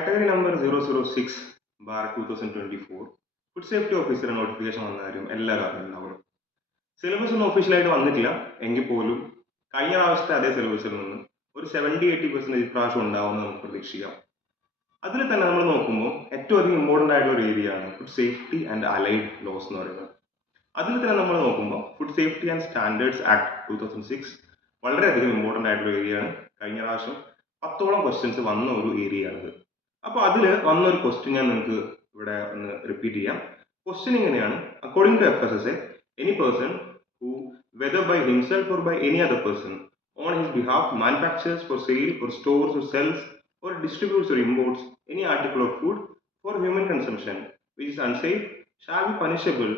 Category number 006/2024 food safety ഓഫീസറെ notification വന്ന കാര്യം എല്ലാവരും അറിഞ്ഞിട്ടുണ്ടാവും. സിലബസ് ഒന്നും ഒഫീഷ്യലായിട്ട് വന്നിട്ടില്ല എങ്കിൽ പോലും കഴിഞ്ഞ പ്രാവശ്യത്തെ അതേ സിലബസിൽ നിന്ന് ഒരു 70-80% ഇപ്രാവശ്യം ഉണ്ടാവുമെന്ന് നമുക്ക് പ്രതീക്ഷിക്കാം. അതിൽ തന്നെ നമ്മൾ നോക്കുമ്പോൾ ഏറ്റവും അധികം ഇമ്പോർട്ടൻ്റ് ആയിട്ടുള്ള ഒരു ഏരിയ ആണ് food safety and allied laws എന്ന് പറയുന്നത്. അതിൽ തന്നെ നമ്മൾ നോക്കുമ്പോൾ food safety and standards act 2006 വളരെയധികം ഇമ്പോർട്ടൻ്റ് ആയിട്ടുള്ള ഏരിയ ആണ്. കഴിഞ്ഞ പ്രാവശ്യം 10ഓളം ക്വസ്റ്റ്യൻസ് വന്ന ഒരു ഏരിയ ആണിത്. അപ്പോൾ അതിൽ വന്ന ഒരു ക്വസ്റ്റ്യൻ ഞാൻ നിങ്ങൾക്ക് ഇവിടെ ഒന്ന് റിപ്പീറ്റ് ചെയ്യാം. ക്വസ്റ്റ്യൻ ഇങ്ങനെയാണ്: according to FSSA, any person who, whether by himself or by any other person, on his behalf manufactures for sale or stores or sells or distributes or imports any article of food for human consumption which is unsafe shall be punishable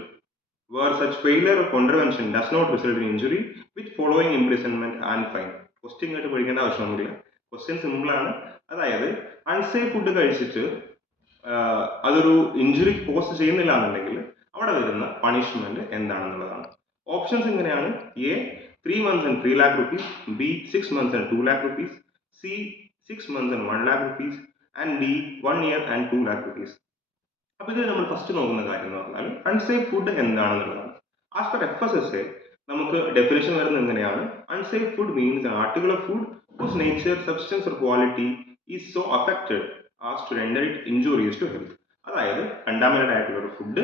where such failure or contravention does not result in injury with following imprisonment and fine. Question കേട്ട് പഠിക്കേണ്ട ആവശ്യമൊന്നുമില്ല. Question simple ആണ്. അതായത് unsafe food കഴിച്ചിട്ട് അതൊരു injury cos ചെയ്യുന്നില്ല എന്നുണ്ടെങ്കിൽ അവിടെ വരുന്ന പണിഷ്മെന്റ് എന്താണെന്നുള്ളതാണ്. ഓപ്ഷൻസ് ഇങ്ങനെയാണ്: A 3 months and 3 lakh rupees, B 6 months and 2 lakh rupees, C 6 months and 1 lakh rupees, and D 1 year and 2 lakh rupees. അപ്പോൾ ഇതിൽ നമ്മൾ ഫസ്റ്റ് നോക്കുന്ന കാര്യം എന്ന് പറഞ്ഞാൽ അൺസേഫ് ഫുഡ് എന്താണെന്നുള്ളതാണ്. ആസ് പെർ FSSA നമുക്ക് ഡെഫിനേഷൻ വരുന്നത് എങ്ങനെയാണ്: unsafe food means an article of food whose nature, substance or quality is so affected as to render it injurious to health. അതായത് കണ്ടാമിനേറ്റഡ് ആയിട്ടുള്ള ഒരു ഫുഡ്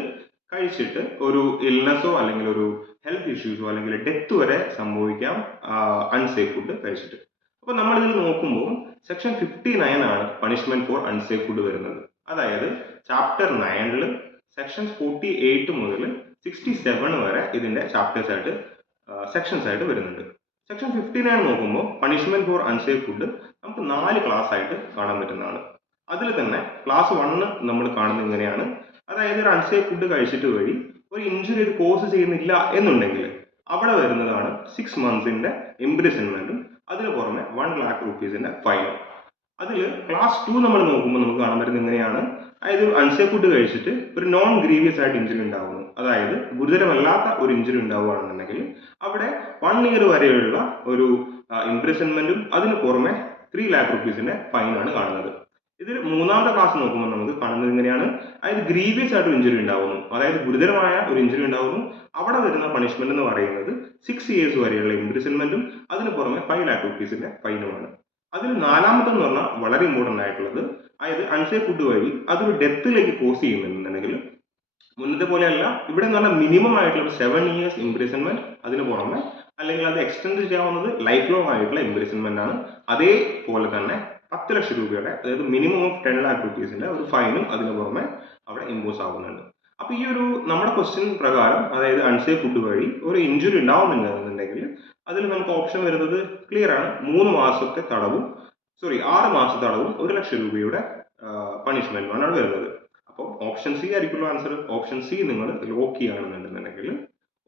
കഴിച്ചിട്ട് ഒരു ഇൽനെസ്സോ അല്ലെങ്കിൽ ഒരു ഹെൽത്ത് ഇഷ്യൂസോ അല്ലെങ്കിൽ ഡെത്ത് വരെ സംഭവിക്കാം അൺസേഫ് ഫുഡ് കഴിച്ചിട്ട്. അപ്പോൾ നമ്മൾ ഇതിൽ നോക്കുമ്പോൾ സെക്ഷൻ 59 ആണ് പണിഷ്മെന്റ് ഫോർ അൺസേഫ് ഫുഡ് വരുന്നത്. അതായത് ചാപ്റ്റർ 9 സെക്ഷൻസ് 48 മുതൽ 67 വരെ ഇതിന്റെ ചാപ്റ്റേഴ്സ് ആയിട്ട് സെക്ഷൻസ് ആയിട്ട് വരുന്നുണ്ട്. സെക്ഷൻ 59 നോക്കുമ്പോൾ പണിഷ്മെന്റ് ഫോർ അൺസേഫ് ഫുഡ് നമുക്ക് 4 ക്ലാസ് ആയിട്ട് കാണാൻ പറ്റുന്നതാണ്. അതിൽ തന്നെ ക്ലാസ് 1 നമ്മൾ കാണുന്നത് ഇങ്ങനെയാണ്: അതായത് ഒരു അൺസേഫ് ഫുഡ് കഴിച്ചിട്ട് വഴി ഒരു ഇഞ്ചുറി കോസ് ചെയ്യുന്നില്ല എന്നുണ്ടെങ്കിൽ അവിടെ വരുന്നതാണ് 6 months ഇംപ്രിസൺമെന്റും അതിന് പുറമെ 1 lakh rupees ഫൈനും. അതിൽ ക്ലാസ് 2 നമ്മൾ നോക്കുമ്പോൾ നമുക്ക് കാണാൻ പറ്റുന്നത് ഇങ്ങനെയാണ്: അതായത് ഒരു അൺസേഫ് ഫുഡ് കഴിച്ചിട്ട് ഒരു നോൺ ഗ്രീവിയസ് ആയിട്ട് ഇഞ്ചുറി ഉണ്ടാവുന്നു, അതായത് ഗുരുതരമല്ലാത്ത ഒരു ഇഞ്ചുറി ഉണ്ടാവുകയാണെന്നുണ്ടെങ്കിൽ അവിടെ 1 year വരെയുള്ള ഒരു ഇംപ്രിസൺമെന്റും അതിന് പുറമെ 3 lakh rupees ഫൈനാണ് കാണുന്നത്. ഇതിൽ മൂന്നാമത്തെ ക്ലാസ് നോക്കുമ്പോൾ നമുക്ക് കാണുന്നത് ഇങ്ങനെയാണ്: അതായത് ഗ്രീവിയസ് ആയിട്ട് ഇഞ്ചുറി ഉണ്ടാവുന്നു, അതായത് ഗുരുതരമായ ഒരു ഇഞ്ചുറി ഉണ്ടാവുന്നു, അവിടെ വരുന്ന പണിഷ്മെന്റ് എന്ന് പറയുന്നത് 6 years വരെയുള്ള ഇംപ്രിസൺമെന്റും അതിന് പുറമെ 5 lakh rupees ഫൈനുമാണ്. അതിൽ നാലാമത്തെന്ന് പറഞ്ഞാൽ വളരെ ഇമ്പോർട്ടൻ്റ് ആയിട്ടുള്ളത്, അതായത് അൺസേഫ് ഫുഡ് വഴി അതൊരു ഡെത്തിലേക്ക് കോസ് ചെയ്യുന്നുണ്ടെങ്കിൽ മുന്നത്തെ പോലെയല്ല, ഇവിടെ എന്ന് പറഞ്ഞാൽ മിനിമം ആയിട്ടുള്ള 7 years ഇംപ്രിസൺമെന്റ്, അതിന് പുറമെ അല്ലെങ്കിൽ അത് എക്സ്റ്റെൻഡ് ചെയ്യാവുന്നത് ലൈഫ് ലോങ് ആയിട്ടുള്ള ഇംപ്രിസൺമെന്റ് ആണ്. അതേപോലെ തന്നെ 10 ലക്ഷം രൂപയുടെ, അതായത് മിനിമം ഓഫ് 10 lakh rupees ഒരു ഫൈനും അതിന് പുറമെ അവിടെ ഇമ്പോസ് ആവുന്നുണ്ട്. അപ്പൊ ഈ ഒരു നമ്മുടെ ക്വസ്റ്റ്യൻ പ്രകാരം, അതായത് അൺസേഫ് ഫുഡ് വഴി ഒരു ഇഞ്ചുറി ഉണ്ടാവുന്നുണ്ടെന്നുണ്ടെങ്കിൽ അതിൽ നമുക്ക് ഓപ്ഷൻ വരുന്നത് ക്ലിയർ ആണ്: 6 മാസത്തെ തടവും 1 ലക്ഷം രൂപയുടെ പണിഷ്മെന്റുമാണ് അവിടെ വരുന്നത്. അപ്പോൾ ഓപ്ഷൻ സി ആയിരിക്കുമല്ലോ ആൻസർ. ഓപ്ഷൻ സി നിങ്ങൾ ലോക്ക് ചെയ്യുകയാണെന്നുണ്ടെന്നുണ്ടെങ്കിൽ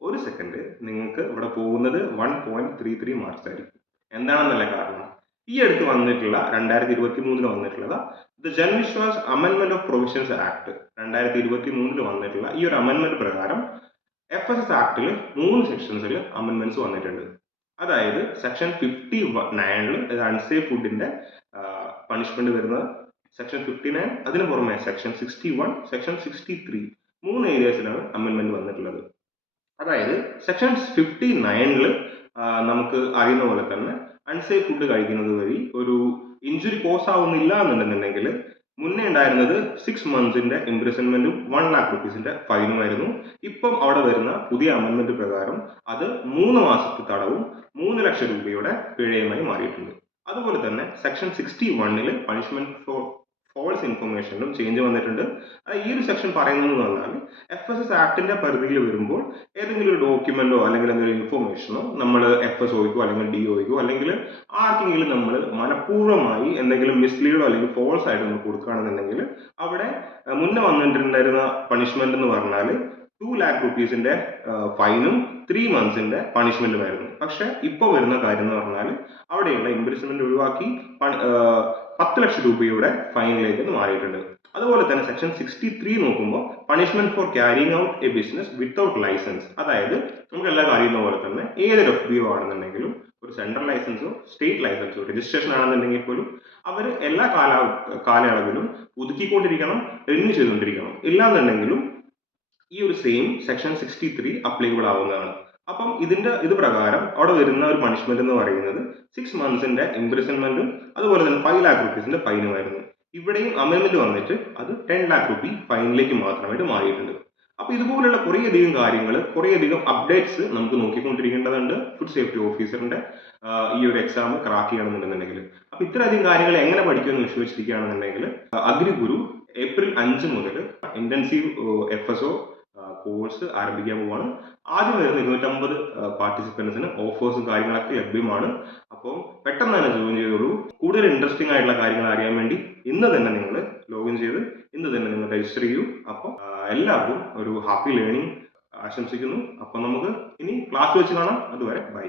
ഒരു സെക്കൻഡ് നിങ്ങൾക്ക് ഇവിടെ പോകുന്നത് 1.33 മാർക്സ് ആയിരിക്കും. എന്താണെന്നല്ല കാരണം, ഈ അടുത്ത് വന്നിട്ടുള്ള 2023 വന്നിട്ടുള്ളത് the Janvishwas അമെൻമെന്റ് of provisions act 2023 വന്നിട്ടുള്ള ഈ ഒരു അമെൻമെന്റ് പ്രകാരം FSS ആക്ടിൽ 3 സെക്ഷൻസിൽ അമെൻമെന്റ്സ് വന്നിട്ടുണ്ട്. അതായത് സെക്ഷൻ 59 അൺസേഫ് ഫുഡിന്റെ പണിഷ്മെന്റ് വരുന്നത് സെക്ഷൻ 59, അതിന് പുറമെ സെക്ഷൻ 61, സെക്ഷൻ 63, 3 ഏരിയസിലാണ് അമെൻമെന്റ് വന്നിട്ടുള്ളത്. അതായത് സെക്ഷൻ 59 നമുക്ക് അറിയുന്ന പോലെ തന്നെ അൺസേഫ് ഫുഡ് കഴിക്കുന്നത് വഴി ഒരു ഇഞ്ചുറി കോസ് ആവുന്നില്ല എന്നുണ്ടെന്നുണ്ടെങ്കിൽ മുന്നേ ഉണ്ടായിരുന്നത് 6 months ഇംപ്രിസൺമെന്റും 1 lakh rupees ഫൈനുമായിരുന്നു. ഇപ്പം അവിടെ വരുന്ന പുതിയ അമെൻമെന്റ് പ്രകാരം അത് 3 മാസത്തെ തടവും 3 ലക്ഷം രൂപയുടെ പിഴയുമായി മാറിയിട്ടുണ്ട്. അതുപോലെ തന്നെ സെക്ഷൻ 61 പണിഷ്മെന്റ് ഫോർ ഫോൾസ് ഇൻഫർമേഷനിലും ചേഞ്ച് വന്നിട്ടുണ്ട്. ഈ ഒരു സെക്ഷൻ പറയുന്നത് പറഞ്ഞാൽ FSS ആക്ടിന്റെ പരിധിയിൽ വരുമ്പോൾ ഏതെങ്കിലും ഒരു ഡോക്യുമെന്റോ അല്ലെങ്കിൽ എന്തെങ്കിലും ഇൻഫർമേഷനോ നമ്മൾ FSOയ്ക്കോ അല്ലെങ്കിൽ DOയ്ക്കോ അല്ലെങ്കിൽ ആർക്കെങ്കിലും നമ്മൾ മനഃപൂർവ്വമായി എന്തെങ്കിലും മിസ്ലീഡോ അല്ലെങ്കിൽ ഫോൾസ് ആയിട്ട് നമ്മൾ കൊടുക്കുകയാണെന്നുണ്ടെങ്കിൽ അവിടെ മുന്നേ വന്നിട്ടുണ്ടായിരുന്ന പണിഷ്മെന്റ് എന്ന് പറഞ്ഞാൽ 2 lakh rupees ഫൈനും 3 months പണിഷ്മെന്റുമായിരുന്നു. പക്ഷെ ഇപ്പോൾ വരുന്ന കാര്യം എന്ന് പറഞ്ഞാൽ അവിടെയുള്ള ഇംപ്രിസൺമെന്റ് ഒഴിവാക്കി 10 ലക്ഷം രൂപയുടെ ഫൈനിലേക്ക് മാറിയിട്ടുണ്ട്. അതുപോലെ തന്നെ സെക്ഷൻ 63 നോക്കുമ്പോൾ punishment for carrying out a business without licence, അതായത് നമുക്ക് എല്ലാവരും അറിയുന്ന പോലെ തന്നെ ഏതൊരു FBO ആണെന്നുണ്ടെങ്കിലും ഒരു സെൻട്രൽ ലൈസൻസോ സ്റ്റേറ്റ് ലൈസൻസോ രജിസ്ട്രേഷൻ ആണെന്നുണ്ടെങ്കിൽ പോലും അവർ എല്ലാ കാലയളവിലും പുതുക്കിക്കൊണ്ടിരിക്കണം, റിന്യൂ ചെയ്തുകൊണ്ടിരിക്കണം. ഇല്ലാന്നുണ്ടെങ്കിലും ഈ ഒരു സെയിം സെക്ഷൻ 63 അപ്ലിക്കബിൾ ആവുന്നതാണ്. അപ്പം ഇത് പ്രകാരം അവിടെ വരുന്ന ഒരു പണിഷ്മെന്റ് എന്ന് പറയുന്നത് 6 മന്ത്സിന്റെ ഇംപ്രിസൺമെന്റും അതുപോലെ തന്നെ 5 ലാഖ് റുപ്പീസിന്റെ ഫൈനുമായിരുന്നു. ഇവിടെയും അമെൻമെന്റ് വന്നിട്ട് അത് 10 ലാഖ് റുപ്പി ഫൈനിലേക്ക് മാത്രമായിട്ട് മാറിയിട്ടുണ്ട്. അപ്പൊ ഇതുപോലുള്ള കുറേയധികം കാര്യങ്ങൾ, കുറേയധികം അപ്ഡേറ്റ്സ് നമുക്ക് നോക്കിക്കൊണ്ടിരിക്കേണ്ടതുണ്ട് ഫുഡ് സേഫ്റ്റി ഓഫീസറിന്റെ ഈ ഒരു എക്സാം ക്രാക്ക് ചെയ്യണമെന്നുണ്ടെന്നുണ്ടെങ്കിൽ. അപ്പൊ ഇത്രയധികം കാര്യങ്ങൾ എങ്ങനെ പഠിക്കുമെന്ന് വിശ്വസിച്ചിരിക്കുകയാണെന്നുണ്ടെങ്കിൽ അഗ്രിഗുരു ഏപ്രിൽ 5 മുതൽ ഇന്റൻസീവ് FSO കോഴ്സ് ആരംഭിക്കാൻ പോവാണ്. ആദ്യം വരുന്ന 250 പാർട്ടിസിപ്പൻസിന് ഓഫേഴ്സും കാര്യങ്ങളൊക്കെ ലഭ്യമാണ്. അപ്പോൾ പെട്ടെന്ന് തന്നെ ജോയിൻ ചെയ്തോളൂ. കൂടുതൽ ഇൻട്രസ്റ്റിംഗ് ആയിട്ടുള്ള കാര്യങ്ങൾ അറിയാൻ വേണ്ടി ഇന്ന് തന്നെ നിങ്ങൾ ലോഗിൻ ചെയ്ത് ഇന്ന് തന്നെ നിങ്ങൾ രജിസ്റ്റർ ചെയ്യൂ. അപ്പോൾ എല്ലാവർക്കും ഒരു ഹാപ്പി ലേണിംഗ് ആശംസിക്കുന്നു. അപ്പം നമുക്ക് ഇനി ക്ലാസ് വെച്ച് കാണാം. അതുവരെ ബൈ.